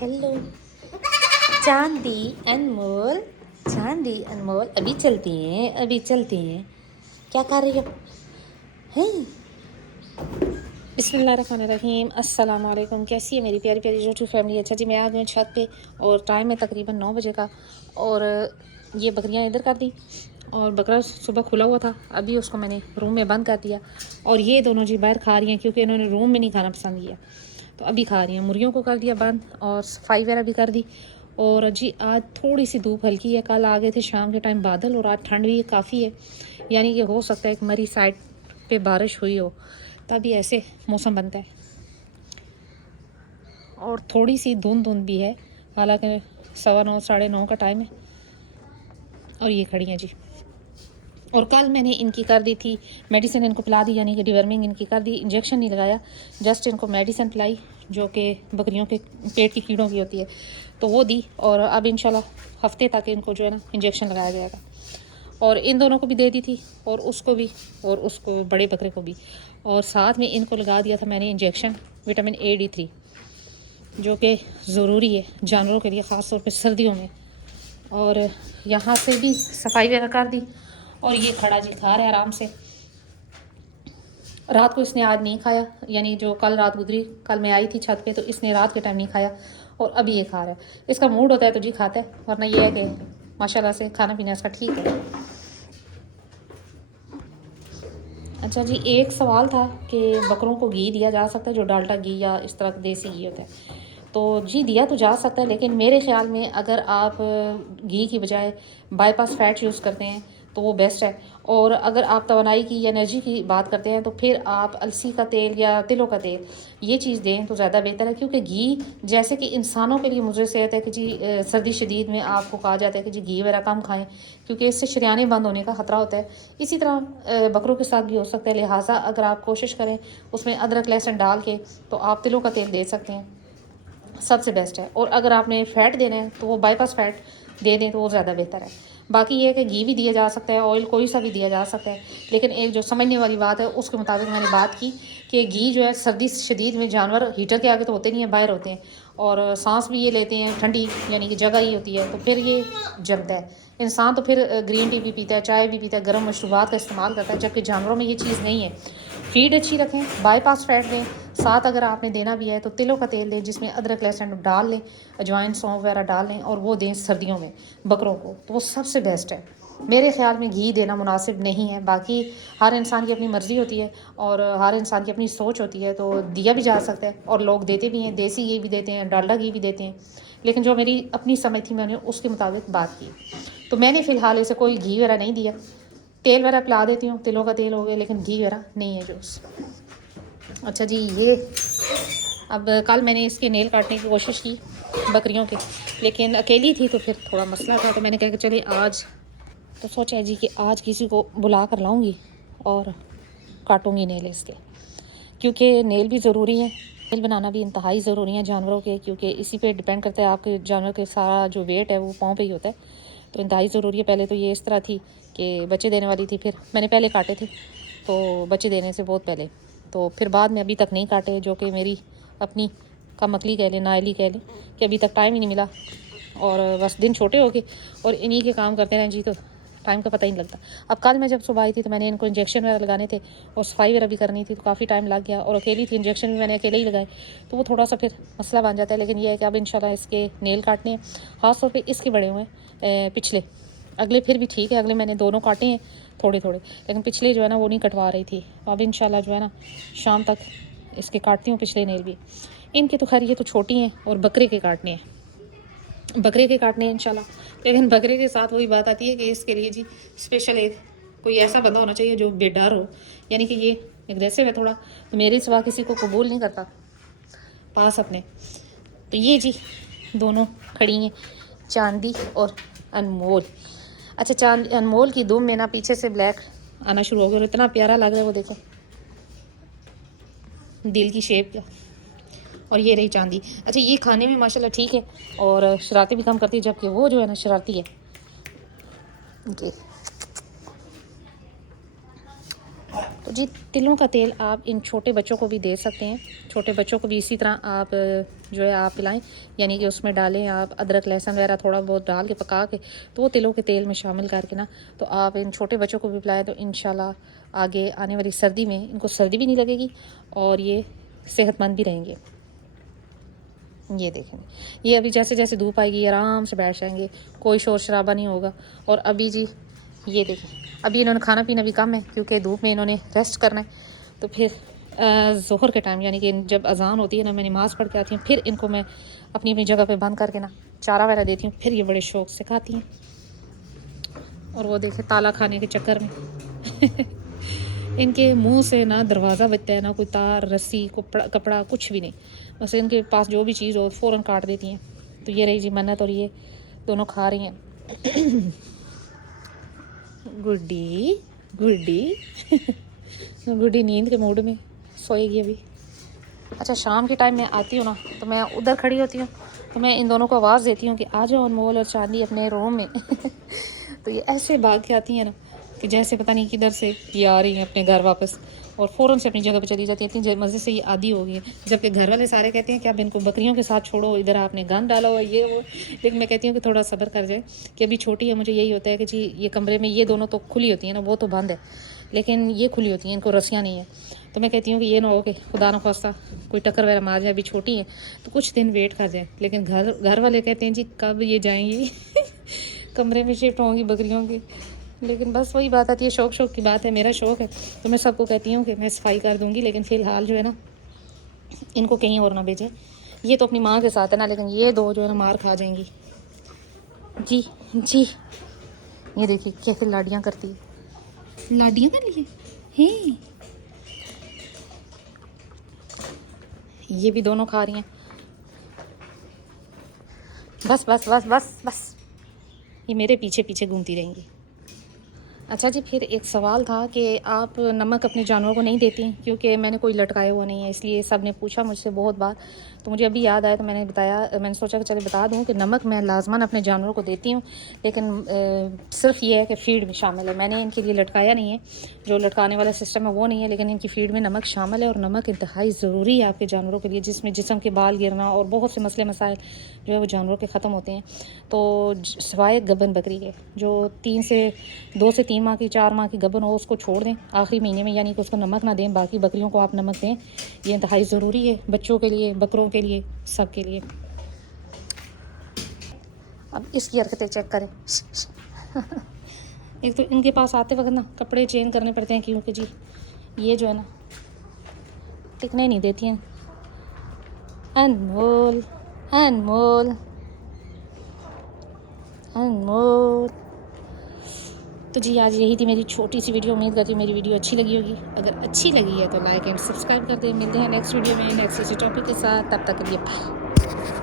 Hello चांदी अनमोल। चांदी अनमोल अभी चलती हैं क्या कर रही हो? हैं? बिस्मिल्लाहिर्रहमानिर्रहीम। अस्सलाम वालेकुम। कैसी है मेरी प्यारी प्यारी यूट्यूब फैमिली? अच्छा जी, मैं आ गई हूँ छत पे और टाइम है तकरीबन 9 बजे का। और ये बकरियाँ इधर कर दी और बकरा सुबह खुला हुआ था, अभी उसको मैंने रूम में बंद कर दिया। और ये दोनों जी बाहर खा रही हैं क्योंकि इन्होंने रूम में नहीं खाना पसंद किया, तो अभी खा रही हैं। मुर्गियों को कर दिया बंद और सफाई वगैरह भी कर दी। और जी आज थोड़ी सी धूप हल्की है, कल आ गए थे शाम के टाइम बादल और आज ठंड भी काफ़ी है, यानी कि हो सकता है एक मरी साइड पे बारिश हुई हो, तभी ऐसे मौसम बनता है। और थोड़ी सी धुंध धुंध भी है, हालांकि 9:15 9:30 का टाइम है। और ये खड़ी हैं जी। और कल मैंने इनकी कर दी थी मेडिसिन, इनको पिला दी, यानी कि डिवर्मिंग इनकी कर दी। इंजेक्शन नहीं लगाया, जस्ट इनको मेडिसिन पिलाई जो कि बकरियों के पेट की कीड़ों की होती है, तो वो दी। और अब इंशाल्लाह हफ्ते तक इनको जो है ना इंजेक्शन लगाया जाएगा। और इन दोनों को भी दे दी थी, और उसको भी, और उसको बड़े बकरे को भी। और साथ में इनको लगा दिया था मैंने इंजेक्शन विटामिन A D3, जो कि ज़रूरी है जानवरों के लिए, ख़ास तौर पे सर्दियों में। और यहाँ से भी सफाई वगैरह कर दी। और ये खड़ा जी खा रहा है आराम से। रात को इसने आज नहीं खाया, यानी जो कल रात गुजरी, कल मैं आई थी छत पे तो इसने रात के टाइम नहीं खाया और अभी ये खा रहा है। इसका मूड होता है तो जी खाता है, वरना ये है कि माशाल्लाह से खाना पीना इसका ठीक है। अच्छा जी, एक सवाल था कि बकरों को घी दिया जा सकता है, जो डाल्डा घी या इस तरह का देसी घी होता है? तो जी दिया तो जा सकता है, लेकिन मेरे ख़्याल में अगर आप घी की बजाय बाईपास फैट यूज़ करते हैं तो वो बेस्ट है। और अगर आप तवानाई की या एनर्जी की बात करते हैं तो फिर आप अलसी का तेल या तिलों का तेल ये चीज़ दें तो ज़्यादा बेहतर है। क्योंकि घी जैसे कि इंसानों के लिए मुझे सेहत है कि जी सर्दी शदीद में आपको कहा जाता है कि जी घी वगैरह कम खाएं, क्योंकि इससे शरियानें बंद होने का ख़तरा होता है। इसी तरह बकरों के साथ भी हो सकता है, लिहाजा अगर आप कोशिश करें उसमें अदरक लहसुन डाल के, तो आप तिलों का तेल दे सकते हैं, सबसे बेस्ट है। और अगर आपने फ़ैट देना है तो वो बाईपास फ़ैट दे दें तो वो ज़्यादा बेहतर है। बाकी ये है कि घी भी दिया जा सकता है, ऑयल कोई सा भी दिया जा सकता है, लेकिन एक जो समझने वाली बात है उसके मुताबिक मैंने बात की कि घी जो है सर्दी शदीद में जानवर हीटर के आगे तो होते नहीं है, बाहर होते हैं, और सांस भी ये लेते हैं ठंडी, यानी कि जगह ही होती है, तो फिर ये जमता है। इंसान तो फिर ग्रीन टी भी पीता है, चाय भी पीता है, गर्म मशरूबात का इस्तेमाल करता है, जबकि जानवरों में ये चीज़ नहीं है। फीड अच्छी रखें, बाईपास फैट दें, साथ अगर आपने देना भी है तो तिलों का तेल दें जिसमें अदरक लहसुन डाल लें, अजवाइन सौंफ वगैरह डाल लें, और वो दें सर्दियों में बकरों को, तो वो सबसे बेस्ट है। मेरे ख़्याल में घी देना मुनासिब नहीं है। बाकी हर इंसान की अपनी मर्ज़ी होती है और हर इंसान की अपनी सोच होती है, तो दिया भी जा सकता है और लोग देते भी हैं, देसी घी भी देते हैं, डालडा घी भी देते हैं। लेकिन जो मेरी अपनी समझ थी मैंने उसके मुताबिक बात की, तो मैंने फ़िलहाल इसे कोई घी वगैरह नहीं दिया। तेल वगैरह पिला देती हूँ, तिलों का तेल हो गया, लेकिन घी वगैरह नहीं है जूस। अच्छा जी, ये अब कल मैंने इसके नेल काटने की कोशिश की बकरियों के, लेकिन अकेली थी तो फिर थोड़ा मसला था, तो मैंने कहा कि चलिए आज तो सोचा है जी कि आज किसी को बुला कर लाऊंगी और काटूंगी नेल इसके, क्योंकि नेल भी ज़रूरी है, नेल बनाना भी इंतहाई ज़रूरी है जानवरों के, क्योंकि इसी पे डिपेंड करता है आपके जानवर के सारा जो वेट है वो पाँव पे ही होता है, तो इंतहाई ज़रूरी है। पहले तो ये इस तरह थी कि बच्चे देने वाली थी, फिर मैंने पहले काटे थे तो बच्चे देने से बहुत पहले, तो फिर बाद में अभी तक नहीं काटे, जो कि मेरी अपनी कमअक्ली कह लें, नाअहली कह लें, कि अभी तक टाइम ही नहीं मिला, और बस दिन छोटे हो गए और इन्हीं के काम करते रहें जी, तो टाइम का पता ही नहीं लगता। अब कल मैं जब सुबह आई थी तो मैंने इनको इंजेक्शन वगैरह लगाने थे और सफाई वगैरह भी करनी थी, तो काफ़ी टाइम लग गया, और अकेली थी, इंजेक्शन भी मैंने अकेले ही लगाए, तो वो थोड़ा सा फिर मसला बन जाता है। लेकिन यह है कि अब इंशाल्लाह इसके नेल काटने हैं, ख़ास तौर पर इसके बड़े हुए हैं, पिछले, अगले फिर भी ठीक है, अगले मैंने दोनों काटे हैं थोड़े थोड़े, लेकिन पिछले जो है ना वो नहीं कटवा रही थी। अब इंशाल्लाह जो है ना शाम तक इसके काटती हूँ पिछले नेल भी। इनके तो खैर ये तो छोटी हैं, और बकरे के काटने हैं, बकरे के काटने हैं इंशाल्लाह। लेकिन बकरे के साथ वही बात आती है कि इसके लिए जी स्पेशल एक कोई ऐसा बंदा होना चाहिए जो बेडर हो, यानी कि ये एग्रेसिव है थोड़ा, तो मेरे सिवा किसी को कबूल नहीं करता पास अपने। तो ये जी दोनों खड़ी हैं, चांदी और अनमोल। अच्छा, चांद अनमोल की दुम में ना पीछे से ब्लैक आना शुरू हो गया, और इतना प्यारा लग रहा है वो, देखो दिल की शेप का। और ये रही चांदी। अच्छा, ये खाने में माशाल्लाह ठीक है और शरारतें भी कम करती है, जबकि वो जो है ना शरारती है। ये तो जी तिलों का तेल आप इन छोटे बच्चों को भी दे सकते हैं। छोटे बच्चों को भी इसी तरह आप जो है आप पिलाएं, यानी कि उसमें डालें आप अदरक लहसुन वगैरह थोड़ा बहुत डाल के पका के, तो वो तिलों के तेल में शामिल करके ना, तो आप इन छोटे बच्चों को भी पिलाएं, तो इंशाल्लाह आगे आने वाली सर्दी में इनको सर्दी भी नहीं लगेगी और ये सेहतमंद भी रहेंगे। ये देखें, ये अभी जैसे जैसे धूप आएगी आराम से बैठ जाएंगे, कोई शोर शराबा नहीं होगा। और अभी जी ये देखें, अभी इन्होंने खाना पीना भी कम है क्योंकि धूप में इन्होंने रेस्ट करना है। तो फिर ज़ोहर के टाइम यानी कि जब अजान होती है ना, मैं नमाज़ पढ़ के आती हूँ, फिर इनको मैं अपनी अपनी जगह पे बंद करके ना चारा वगैरह देती हूँ, फिर ये बड़े शौक़ से खाती हैं। और वो देखे ताला खाने के चक्कर में इनके मुंह से ना दरवाज़ा बजता है, ना कोई तार रस्सी कपड़ा कुछ भी नहीं, बस इनके पास जो भी चीज़ हो फ़ौरन काट देती हैं। तो ये रही जी मन्नत और ये दोनों खा रही हैं। गुड्डी गुड्डी गुड्डी नींद के मूड में सोएगी अभी। अच्छा शाम के टाइम मैं आती हूँ ना, तो मैं उधर खड़ी होती हूँ, तो मैं इन दोनों को आवाज़ देती हूँ कि आ जाओ अनमोल और चांदी अपने रूम में। तो ये ऐसे भाग के आती हैं ना कि जैसे पता नहीं किधर से ये आ रही हैं अपने घर वापस, और फ़ौरन से अपनी जगह पे चली जाती है। इतनी मज़े से ये आदी हो गई है, जबकि घर वाले सारे कहते हैं कि अब इनको बकरियों के साथ छोड़ो, इधर आपने गंद डाला हुआ ये वो। लेकिन मैं कहती हूँ कि थोड़ा सब्र कर जाए, कि अभी छोटी है, मुझे यही होता है कि जी ये कमरे में ये दोनों तो खुली होती हैं ना, वो तो बंद है, लेकिन ये खुली होती हैं, इनको रस्सियाँ नहीं है। तो मैं कहती हूँ कि ये ना हो कि खुदा न खास्ता कोई टक्कर वगैरह मार जाए, अभी छोटी है तो कुछ दिन वेट कर जाए। लेकिन घर वाले कहते हैं जी कब ये जाएंगी कमरे में शिफ्ट होंगी बकरियों की। लेकिन बस वही बात आती है, शौक़ की बात है, मेरा शौक़ है तो मैं सबको कहती हूँ कि मैं सफाई कर दूँगी, लेकिन फ़िलहाल जो है ना इनको कहीं और ना भेजें। ये तो अपनी माँ के साथ है ना, लेकिन ये दो जो है ना मार खा जाएंगी। जी जी ये देखिए कैसे लाडियाँ करती है, लाडियाँ कर लिए हैं, ये भी दोनों खा रही हैं। बस बस बस बस बस, ये मेरे पीछे पीछे घूमती रहेंगी। अच्छा जी फिर एक सवाल था कि आप नमक अपने जानवरों को नहीं देती, क्योंकि मैंने कोई लटकाया हुआ नहीं है, इसलिए सब ने पूछा मुझसे बहुत बार, तो मुझे अभी याद आया तो मैंने बताया। मैंने सोचा कि चले बता दूं कि नमक मैं लाजमन अपने जानवरों को देती हूं, लेकिन सिर्फ ये है कि फ़ीड में शामिल है, मैंने इनके लिए लटकाया नहीं है, जो लटकाने वाला सिस्टम है वो नहीं है, लेकिन इनकी फ़ीड में नमक शामिल है। और नमक इंतहाई ज़रूरी है आपके जानवरों के लिए, जिसमें जिस्म के बाल गिरना और बहुत से मसले मसाइल जो है वो जानवरों के ख़त्म होते हैं। तो सवाए गबन बकरी के जो 2 से 3 माह की 4 माह की गबन हो, उसको छोड़ दें आखिरी महीने में, यानी कि उसको नमक ना दें, बाकी बकरियों को आप नमक दें। ये इंतहाई ज़रूरी है बच्चों के लिए, बकरों के लिए, सब के लिए। अब इसकी हरकतें चेक करें। एक तो इनके पास आते वक्त ना कपड़े चेंज करने पड़ते हैं, क्योंकि जी ये जो है ना टिकने नहीं देती हैं। अनमोल अनमोल अनमोल। तो जी आज यही थी मेरी छोटी सी वीडियो, उम्मीद करती हूँ मेरी वीडियो अच्छी लगी होगी। अगर अच्छी लगी है तो लाइक एंड सब्सक्राइब कर दें। मिलते हैं नेक्स्ट वीडियो में नेक्स्ट इसी टॉपिक के साथ, तब तक के लिए बाय।